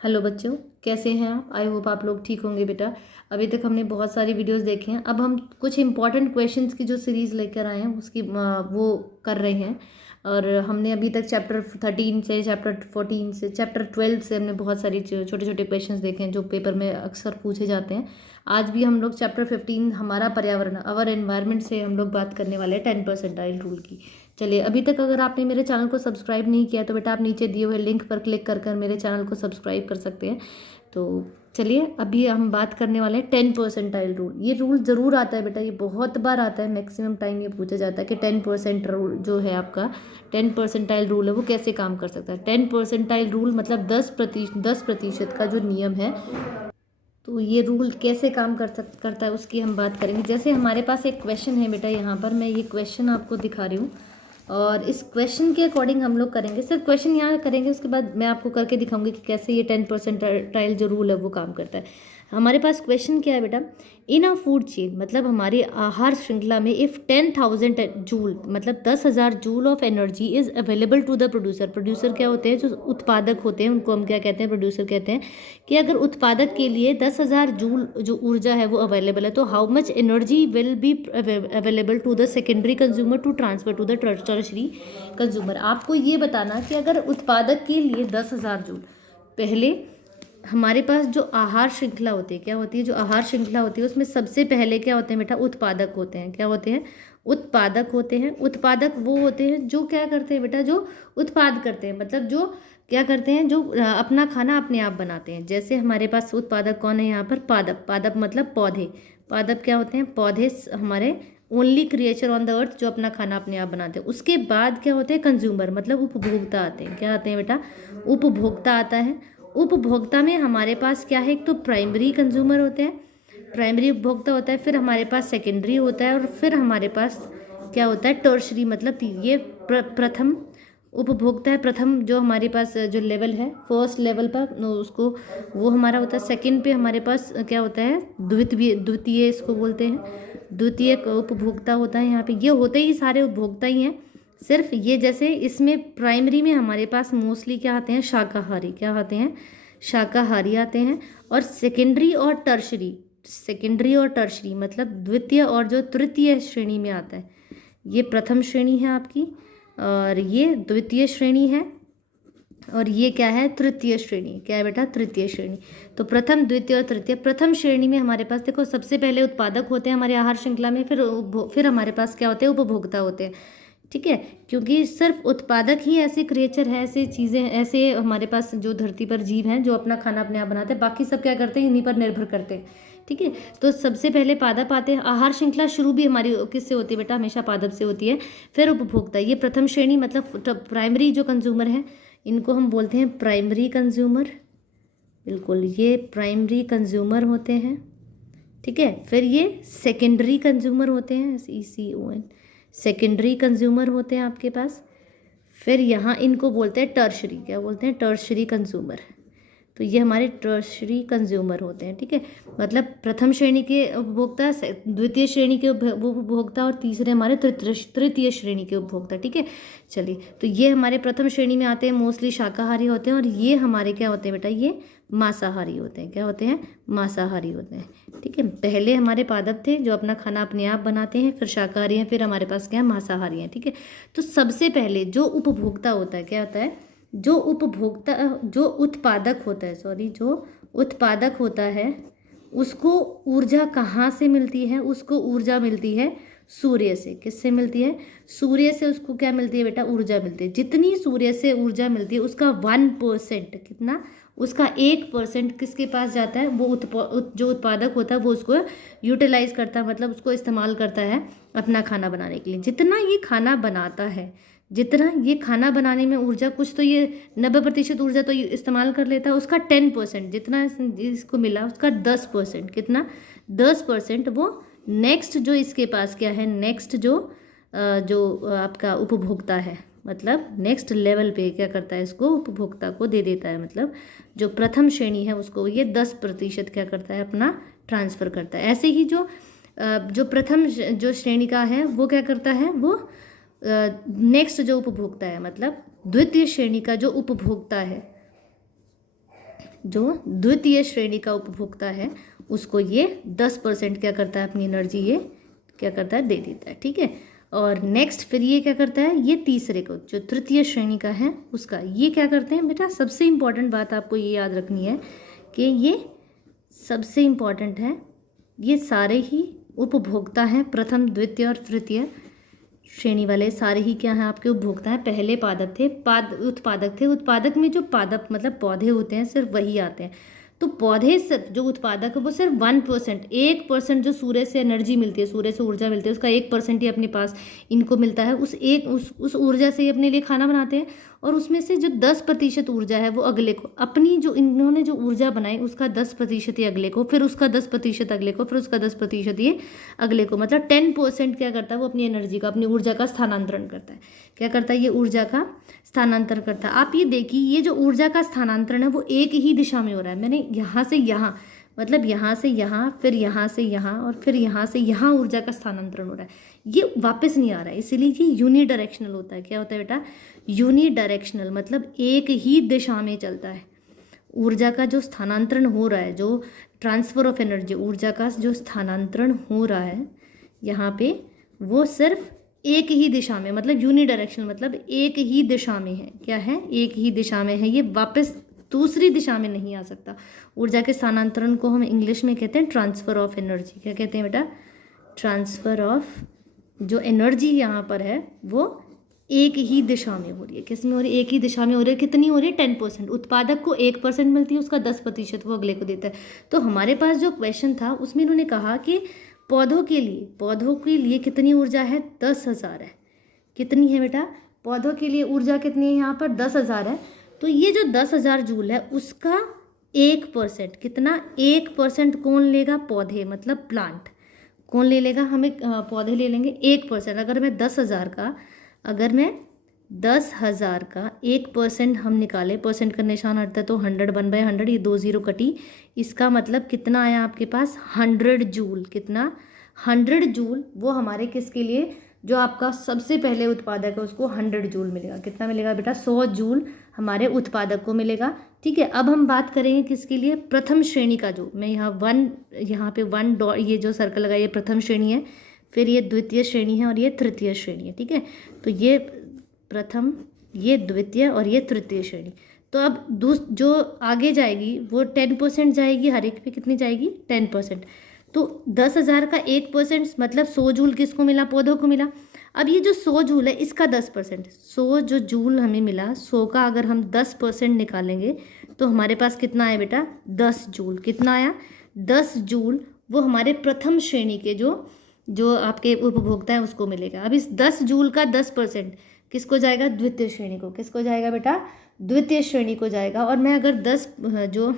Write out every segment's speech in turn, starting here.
Hello बच्चों, कैसे हैं आप? आई होप आप लोग ठीक होंगे बेटा। अभी तक हमने बहुत सारी वीडियोस देखे हैं। अब हम कुछ इंपॉर्टेंट क्वेश्चंस की जो सीरीज़ लेकर आए हैं उसकी वो कर रहे हैं। और हमने अभी तक चैप्टर 13 से चैप्टर 14 से चैप्टर 12 से हमने बहुत सारी छोटे छोटे क्वेश्चंस देखे हैं जो पेपर में अक्सर पूछे जाते हैं। आज भी हम लोग चैप्टर 15 हमारा पर्यावरण अवर एनवायरनमेंट से हम लोग बात करने वाले हैं 10 परसेंटाइल रूल की। चलिए, अभी तक अगर आपने मेरे चैनल को सब्सक्राइब नहीं किया तो बेटा आप नीचे दिए हुए लिंक पर क्लिक कर कर मेरे चैनल को सब्सक्राइब कर सकते हैं। तो चलिए, अभी हम बात करने वाले हैं 10 परसेंटाइल रूल। ये रूल ज़रूर आता है बेटा, ये बहुत बार आता है, मैक्सिमम टाइम ये पूछा जाता है कि 10% रूल जो है आपका 10 परसेंटाइल रूल है वो कैसे काम कर सकता है। 10 परसेंटाइल रूल मतलब 10% का जो नियम है, तो ये रूल कैसे काम करता है उसकी हम बात करेंगे। जैसे हमारे पास एक क्वेश्चन है बेटा, यहाँ पर मैं ये क्वेश्चन आपको दिखा रही हूँ और इस क्वेश्चन के अकॉर्डिंग हम लोग करेंगे। सिर्फ क्वेश्चन यहाँ करेंगे, उसके बाद मैं आपको करके दिखाऊंगी कि कैसे ये 10 परसेंटाइल जो रूल है वो काम करता है। हमारे पास क्वेश्चन क्या है बेटा, इन अ फूड चेन मतलब हमारी आहार श्रृंखला में इफ़ 10,000 जूल मतलब 10,000 joule of energy is available to the producer. Producer क्या होते हैं? जो उत्पादक होते हैं उनको हम क्या कहते हैं? प्रोड्यूसर कहते हैं। कि अगर उत्पादक के लिए 10,000 जूल जो ऊर्जा है वो अवेलेबल है, तो how much energy will be available to the secondary consumer to transfer to the tertiary consumer. आपको ये बताना कि अगर उत्पादक के लिए 10,000 जूल, पहले हमारे पास जो आहार श्रृंखला होती है, क्या होती है? जो आहार श्रृंखला होती है उसमें सबसे पहले क्या होते हैं बेटा? उत्पादक होते हैं। क्या होते हैं? उत्पादक होते हैं। उत्पादक वो होते हैं जो क्या करते हैं बेटा? जो उत्पाद करते हैं, मतलब जो क्या करते हैं? जो अपना खाना अपने आप बनाते हैं। जैसे हमारे पास उत्पादक कौन है यहाँ पर? पादप। पादप मतलब पौधे। पादप क्या होते हैं? पौधे हमारे only creature on the earth जो अपना खाना अपने आप बनाते हैं। उसके बाद क्या होते हैं? कंज्यूमर मतलब उपभोक्ता आते हैं। क्या आते हैं बेटा? उपभोक्ता आता है। उपभोक्ता में हमारे पास क्या है? एक तो प्राइमरी कंज्यूमर होते हैं, प्राइमरी उपभोक्ता होता है, फिर हमारे पास सेकेंडरी होता है और फिर हमारे पास क्या होता है? टर्शरी मतलब ये प्रथम उपभोक्ता है। प्रथम जो हमारे पास जो लेवल है फर्स्ट लेवल पर उसको वो हमारा होता है। सेकंड पे हमारे पास क्या होता है? द्वितीय इसको बोलते हैं। द्वितीय उपभोक्ता होता है। यहाँ पे ये होते ही सारे उपभोक्ता ही हैं। सिर्फ ये जैसे इसमें प्राइमरी में हमारे पास मोस्टली क्या आते हैं? शाकाहारी। क्या आते हैं? शाकाहारी आते हैं। और सेकेंडरी और टर्शरी, सेकेंडरी और टर्शरी मतलब द्वितीय और जो तृतीय श्रेणी में आता है। ये प्रथम श्रेणी है आपकी और ये द्वितीय श्रेणी है और ये क्या है? तृतीय श्रेणी। क्या है बेटा? तृतीय श्रेणी। तो प्रथम, द्वितीय और तृतीय। प्रथम श्रेणी में हमारे पास देखो सबसे पहले उत्पादक होते हैं हमारे आहार श्रृंखला में, फिर हमारे पास क्या होते हैं? उपभोक्ता होते हैं। ठीक है, क्योंकि सिर्फ उत्पादक ही ऐसे क्रिएचर है, ऐसे चीज़ें, ऐसे हमारे पास जो धरती पर जीव हैं जो अपना खाना अपने आप बनाते हैं। बाकी सब क्या करते हैं? इन्हीं पर निर्भर करते हैं। ठीक है, तो सबसे पहले पादप आते हैं। आहार श्रृंखला शुरू भी हमारी किससे होती है बेटा? हमेशा पादप से होती है। फिर उपभोक्ता, ये प्रथम श्रेणी मतलब प्राइमरी जो कंज्यूमर है इनको हम बोलते हैं प्राइमरी कंज्यूमर। बिल्कुल, ये प्राइमरी कंज्यूमर होते हैं। ठीक है, फिर ये सेकेंडरी कंज्यूमर होते हैं, SECON, सेकेंडरी कंज्यूमर होते हैं आपके पास। फिर यहाँ इनको बोलते हैं टर्शरी। क्या बोलते हैं? Tertiary consumer. तो ये हमारे टर्शरी कंज्यूमर होते हैं। ठीक है, मतलब प्रथम श्रेणी के उपभोक्ता, द्वितीय श्रेणी के उपभोक्ता और तीसरे हमारे तृतीय श्रेणी के उपभोक्ता। ठीक है, चलिए, तो ये हमारे प्रथम श्रेणी में आते हैं, मोस्टली शाकाहारी होते हैं और ये हमारे क्या होते हैं बेटा? ये मांसाहारी होते हैं। क्या होते हैं? मांसाहारी होते हैं। ठीक है, पहले हमारे पादप थे जो अपना खाना अपने आप बनाते हैं, फिर शाकाहारी हैं, फिर हमारे पास क्या है? मांसाहारी हैं। ठीक है, तो सबसे पहले जो उपभोक्ता होता है, क्या होता है? जो उपभोक्ता, जो उत्पादक होता है, सॉरी, जो उत्पादक होता है उसको ऊर्जा कहाँ से मिलती है? उसको ऊर्जा मिलती है सूर्य से। किससे मिलती है? सूर्य से उसको क्या मिलती है बेटा? ऊर्जा मिलती है। जितनी सूर्य से ऊर्जा मिलती है उसका 1%, कितना? उसका 1% किसके पास जाता है? वो जो उत्पादक होता है वो उसको यूटिलाइज करता है, मतलब उसको इस्तेमाल करता है अपना खाना बनाने के लिए। जितना ये खाना बनाता है, जितना ये खाना बनाने में ऊर्जा, कुछ तो ये 90% ऊर्जा तो ये इस्तेमाल कर लेता है, उसका 10%, जितना इसको मिला उसका 10%, कितना? 10% वो नेक्स्ट जो इसके पास क्या है? नेक्स्ट जो आपका उपभोक्ता है, मतलब नेक्स्ट लेवल पे क्या करता है? इसको उपभोक्ता को दे देता है। मतलब जो प्रथम श्रेणी है उसको ये 10% क्या करता है? अपना ट्रांसफ़र करता है। ऐसे ही जो प्रथम जो श्रेणी का है वो क्या करता है? वो नेक्स्ट जो उपभोक्ता है, मतलब द्वितीय श्रेणी का जो उपभोक्ता है, जो द्वितीय श्रेणी का उपभोक्ता है उसको ये 10% क्या करता है, अपनी एनर्जी ये क्या करता है, दे देता है। ठीक है, और नेक्स्ट फिर ये क्या करता है, ये तीसरे को जो तृतीय श्रेणी का है उसका ये क्या करते हैं बेटा, सबसे इम्पॉर्टेंट बात आपको ये याद रखनी है कि ये सबसे इम्पॉर्टेंट है, ये सारे ही उपभोक्ता हैं, प्रथम द्वितीय और तृतीय श्रेणी वाले सारे ही क्या हैं, आपके उपभोक्ता हैं। पहले पादक थे, उत्पादक थे, उत्पादक में जो पादप मतलब पौधे होते हैं सिर्फ वही आते हैं। तो पौधे सिर्फ जो उत्पादक है वो सिर्फ 1%, 1% जो सूर्य से एनर्जी मिलती है, सूर्य से ऊर्जा मिलती है, उसका 1% ही अपने पास इनको मिलता है। उस ऊर्जा से ही अपने लिए खाना बनाते हैं, और उसमें से जो 10% ऊर्जा है वो अगले को, अपनी जो इन्होंने जो ऊर्जा बनाई उसका 10% ही अगले को, फिर उसका 10% अगले को, फिर उसका 10% ये अगले को, मतलब 10% क्या करता है वो अपनी एनर्जी का, अपनी ऊर्जा का स्थानांतरण करता है। क्या करता है, ये ऊर्जा का स्थानांतरण करता है। आप ये देखिए, ये जो ऊर्जा का स्थानांतरण है वो एक ही दिशा में हो रहा है। मैंने यहाँ से यहाँ, मतलब यहाँ से यहाँ, फिर यहाँ से यहाँ, और फिर यहाँ से यहाँ ऊर्जा का स्थानांतरण हो रहा है, ये वापस नहीं आ रहा है, इसीलिए ये यूनिडायरेक्शनल होता है। क्या होता है बेटा, यूनिडायरेक्शनल, मतलब एक ही दिशा में चलता है। ऊर्जा का जो स्थानांतरण हो रहा है, जो ट्रांसफर ऑफ एनर्जी, ऊर्जा का जो स्थानांतरण हो रहा है यहाँ पे, वो सिर्फ एक ही दिशा में, मतलब यूनिडायरेक्शनल, मतलब एक ही दिशा में है। क्या है, एक ही दिशा में है, ये वापस दूसरी दिशा में नहीं आ सकता। ऊर्जा के स्थानांतरण को हम इंग्लिश में कहते हैं ट्रांसफ़र ऑफ एनर्जी। क्या कहते हैं बेटा, ट्रांसफ़र ऑफ, जो एनर्जी यहाँ पर है वो एक ही दिशा में हो रही है। किस में हो रही है, एक ही दिशा में हो रही है। कितनी हो रही है, 10%। उत्पादक को 1% मिलती है, उसका 10% वो अगले को देता है। तो हमारे पास जो क्वेश्चन था उसमें इन्होंने कहा कि पौधों के लिए कितनी ऊर्जा है, 10,000 है। कितनी है बेटा, पौधों के लिए ऊर्जा कितनी है यहाँ पर, 10,000 है। तो ये जो 10,000 जूल है उसका 1%, कितना, 1% कौन लेगा, पौधे, मतलब प्लांट। कौन ले लेगा, हमें पौधे ले लेंगे 1%। अगर मैं 10,000 का 1% हम निकाले, परसेंट का निशान हटता है तो 100 1/100, ये 2 0 कटी, इसका मतलब कितना आया आपके पास, 100 जूल। कितना, 100 जूल। वो हमारे किसके लिए, जो आपका सबसे पहले उत्पादक है उसको 100 जूल मिलेगा। कितना मिलेगा बेटा, 100 जूल हमारे उत्पादक को मिलेगा। ठीक है, अब हम बात करेंगे किसके लिए, प्रथम श्रेणी का। जो मैं यहाँ पे 1 डॉट, ये जो सर्कल लगाइए, प्रथम श्रेणी है, फिर ये द्वितीय श्रेणी है और ये तृतीय श्रेणी है। ठीक है, तो ये प्रथम, ये द्वितीय और ये तृतीय श्रेणी। तो अब जो आगे जाएगी वो 10% जाएगी, हर एक पे कितनी जाएगी, 10%। तो 10,000 का 1% मतलब 100 जूल किसको मिला, पौधों को मिला। अब ये जो 100 जूल है इसका 10%, 100 जो जूल हमें मिला, 100 का अगर हम 10% निकालेंगे तो हमारे पास कितना आया बेटा, 10 जूल। कितना आया, 10 जूल। वो हमारे प्रथम श्रेणी के जो आपके उपभोक्ता है उसको मिलेगा। अब इस 10 जूल का 10% किसको जाएगा, द्वितीय श्रेणी को। किसको जाएगा बेटा, द्वितीय श्रेणी को जाएगा। और मैं अगर 10 जो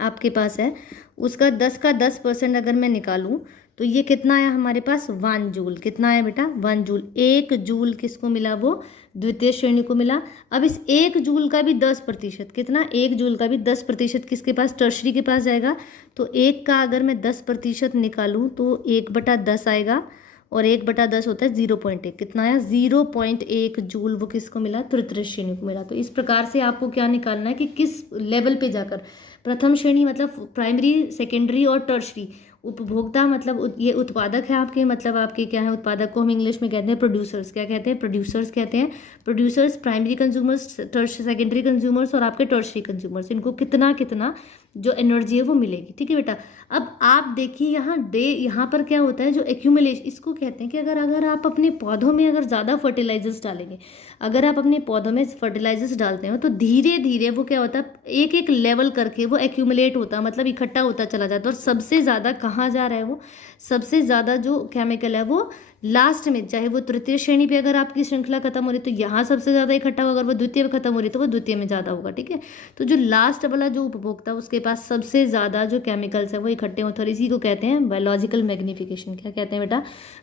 आपके पास है उसका 10 का 10% अगर मैं निकालूं तो ये कितना आया हमारे पास, 1 जूल। कितना आया बेटा, 1 जूल। 1 जूल किसको मिला, वो द्वितीय श्रेणी को मिला। अब इस 1 जूल का भी 10%, कितना, 1 जूल का भी 10% किसके पास, टर्शरी के पास जाएगा। तो 1 का अगर मैं 10% निकालूं तो 1/10 आएगा, और 1/10 होता है 0.1। कितना आया, 0.1 जूल वो किसको मिला, तृतीय श्रेणी को मिला। तो इस प्रकार से आपको क्या निकालना है कि किस लेवल पे जाकर, प्रथम श्रेणी मतलब प्राइमरी, सेकेंडरी और टर्शरी। उपभोक्ता मतलब ये उत्पादक है आपके, मतलब आपके क्या है, उत्पादक को हम इंग्लिश में कहते हैं प्रोड्यूसर्स। क्या कहते हैं, प्रोड्यूसर्स कहते हैं। Producers, primary consumers, secondary consumers और आपके टर्शरी कंज्यूमर्स, इनको कितना कितना जो एनर्जी है वो मिलेगी। ठीक है बेटा, अब आप देखिए यहाँ पर क्या होता है, जो एक्यूमुलेशन, इसको कहते हैं कि अगर आप अपने पौधों में अगर ज़्यादा फर्टिलाइजर्स डालेंगे, अगर आप अपने पौधों में फर्टिलाइजर्स डालते हो तो धीरे धीरे वो क्या होता है, एक एक लेवल करके वो एक्यूमुलेट होता है, मतलब इकट्ठा होता चला जाता है। और सबसे ज़्यादा कहाँ जा रहा है वो, सबसे ज़्यादा जो केमिकल है वो लास्ट में, चाहे वो तृतीय श्रेणी पे अगर आपकी श्रृंखला खत्म हो रही तो यहाँ सबसे ज़्यादा इकट्ठा होगा, अगर वो द्वितीय पे खत्म हो रही तो वो द्वितीय में ज़्यादा होगा। ठीक है, तो जो लास्ट वाला जो उपभोक्ता उसके पास सबसे ज़्यादा जो केमिकल्स है वो इकट्ठे होते हैं, इसी को कहते हैं बायोलॉजिकल मैग्नीफिकेशन। क्या कहते हैं बेटा,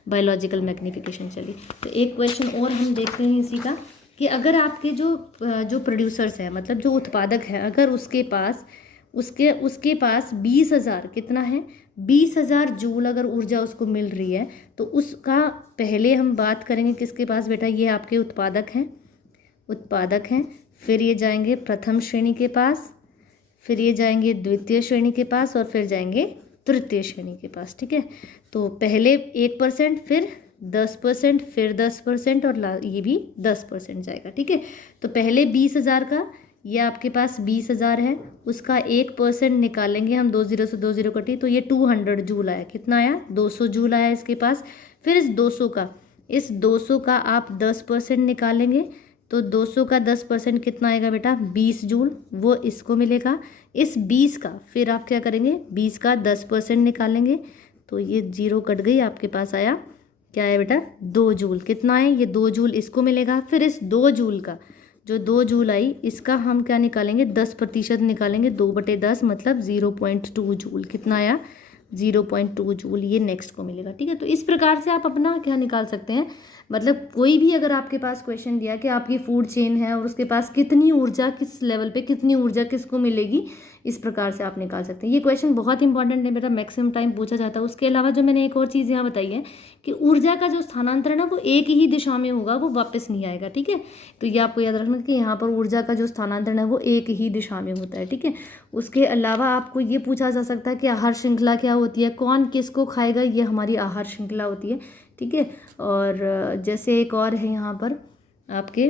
बायोलॉजिकल मैग्नीफिकेशन। चलिए, तो एक क्वेश्चन और हम देखते हैं इसी का, कि अगर आपके जो प्रोड्यूसर्स हैं, मतलब जो उत्पादक है, अगर उसके पास 20,000, कितना है, 20,000 जूल अगर ऊर्जा उसको मिल रही है, तो उसका पहले हम बात करेंगे किसके पास बेटा, ये आपके उत्पादक हैं, फिर ये जाएंगे प्रथम श्रेणी के पास, फिर ये जाएंगे द्वितीय श्रेणी के पास और फिर जाएंगे तृतीय श्रेणी के पास, ठीक है। तो पहले 1%, फिर 10%, फिर 10% और ये भी 10% जाएगा, ठीक है। तो पहले 20,000 का, ये आपके पास 20,000 है, उसका 1% निकालेंगे हम, 2 0 से 2 0 कटी, तो ये 200 जूल आया। कितना आया? 200 जूल आया इसके पास। फिर इस 200 का आप 10% निकालेंगे, तो 200 का 10% कितना आएगा बेटा? 20 जूल, वो इसको मिलेगा। इस 20 का फिर आप क्या करेंगे? 20 का 10% निकालेंगे, तो ये 0 कट गई, आपके पास आया क्या आया बेटा? 2 जूल। कितना है? ये 2 जूल इसको मिलेगा। फिर इस 2 जूल का, जो 2 जूल आई, इसका हम क्या निकालेंगे? 10% निकालेंगे, 2/10 मतलब 0.2 जूल। कितना आया? 0.2 जूल, ये नेक्स्ट को मिलेगा, ठीक है। तो इस प्रकार से आप अपना क्या निकाल सकते हैं, मतलब कोई भी अगर आपके पास क्वेश्चन दिया कि आपकी फूड चेन है और उसके पास कितनी ऊर्जा, किस लेवल पे कितनी ऊर्जा किसको मिलेगी, इस प्रकार से आप निकाल सकते हैं। ये क्वेश्चन बहुत इंपॉर्टेंट है बेटा, मैक्सिमम टाइम पूछा जाता है। उसके अलावा जो मैंने एक और चीज़ यहाँ बताई है कि ऊर्जा का जो स्थानांतरण है वो एक ही दिशा में होगा, वो वापस नहीं आएगा, ठीक है। तो ये आपको याद रखना कि यहाँ पर ऊर्जा का जो स्थानांतरण है वो एक ही दिशा में होता है, ठीक है। उसके अलावा आपको ये पूछा जा सकता है कि आहार श्रृंखला क्या होती है, कौन किसको खाएगा, ये हमारी आहार श्रृंखला होती है, ठीक है। और जैसे एक और है यहाँ पर आपके,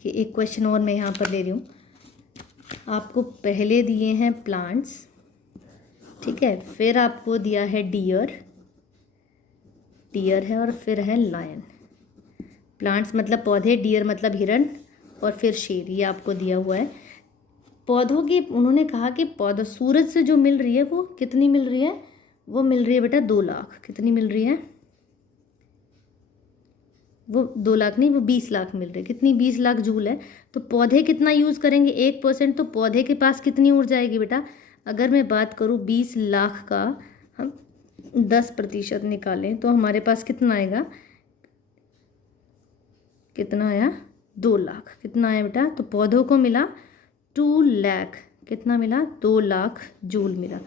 कि एक क्वेश्चन और मैं यहाँ पर ले रही हूँ। आपको पहले दिए हैं प्लांट्स, ठीक है, फिर आपको दिया है डियर है, और फिर है लायन। प्लांट्स मतलब पौधे, डियर मतलब हिरण, और फिर शेर, ये आपको दिया हुआ है। पौधों की उन्होंने कहा कि पौधों सूरज से जो मिल रही है वो कितनी मिल रही है? वो मिल रही है बेटा 2 लाख। कितनी मिल रही है? वो 2 लाख नहीं, वो 20 लाख मिल रही है। कितनी? 20 लाख जूल है। तो पौधे कितना यूज़ करेंगे? 1%। तो पौधे के पास कितनी ऊर्जा आएगी बेटा? अगर मैं बात करूँ 20 लाख का हम 10% निकालें तो हमारे पास कितना आएगा? कितना आया? 2 लाख। कितना आया बेटा? तो पौधों को मिला 2 लाख। कितना मिला? 2 लाख जूल मिला।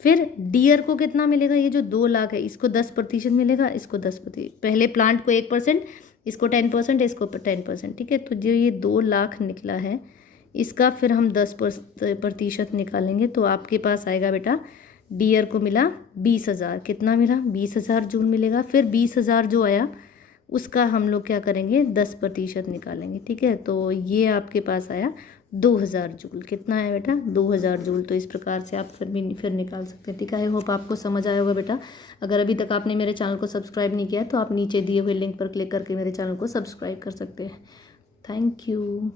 फिर डियर को कितना मिलेगा? ये जो 2 लाख है इसको 10% मिलेगा, इसको 10%। पहले प्लांट को 1%, इसको 10%, इसको 10%, ठीक है। तो जो ये 2 लाख निकला है, इसका फिर हम 10% निकालेंगे, तो आपके पास आएगा बेटा, डियर को मिला 20,000। कितना मिला? 20,000 जूल मिलेगा। फिर 20,000 जो आया उसका हम लोग क्या करेंगे? 10% निकालेंगे, ठीक है। तो ये आपके पास आया 2,000 जूल। कितना है बेटा? 2,000 जूल। तो इस प्रकार से आप फिर निकाल सकते हैं, ठीक है। आई होप आपको समझ आया होगा बेटा। अगर अभी तक आपने मेरे चैनल को सब्सक्राइब नहीं किया है तो आप नीचे दिए हुए लिंक पर क्लिक करके मेरे चैनल को सब्सक्राइब कर सकते हैं। Thank you.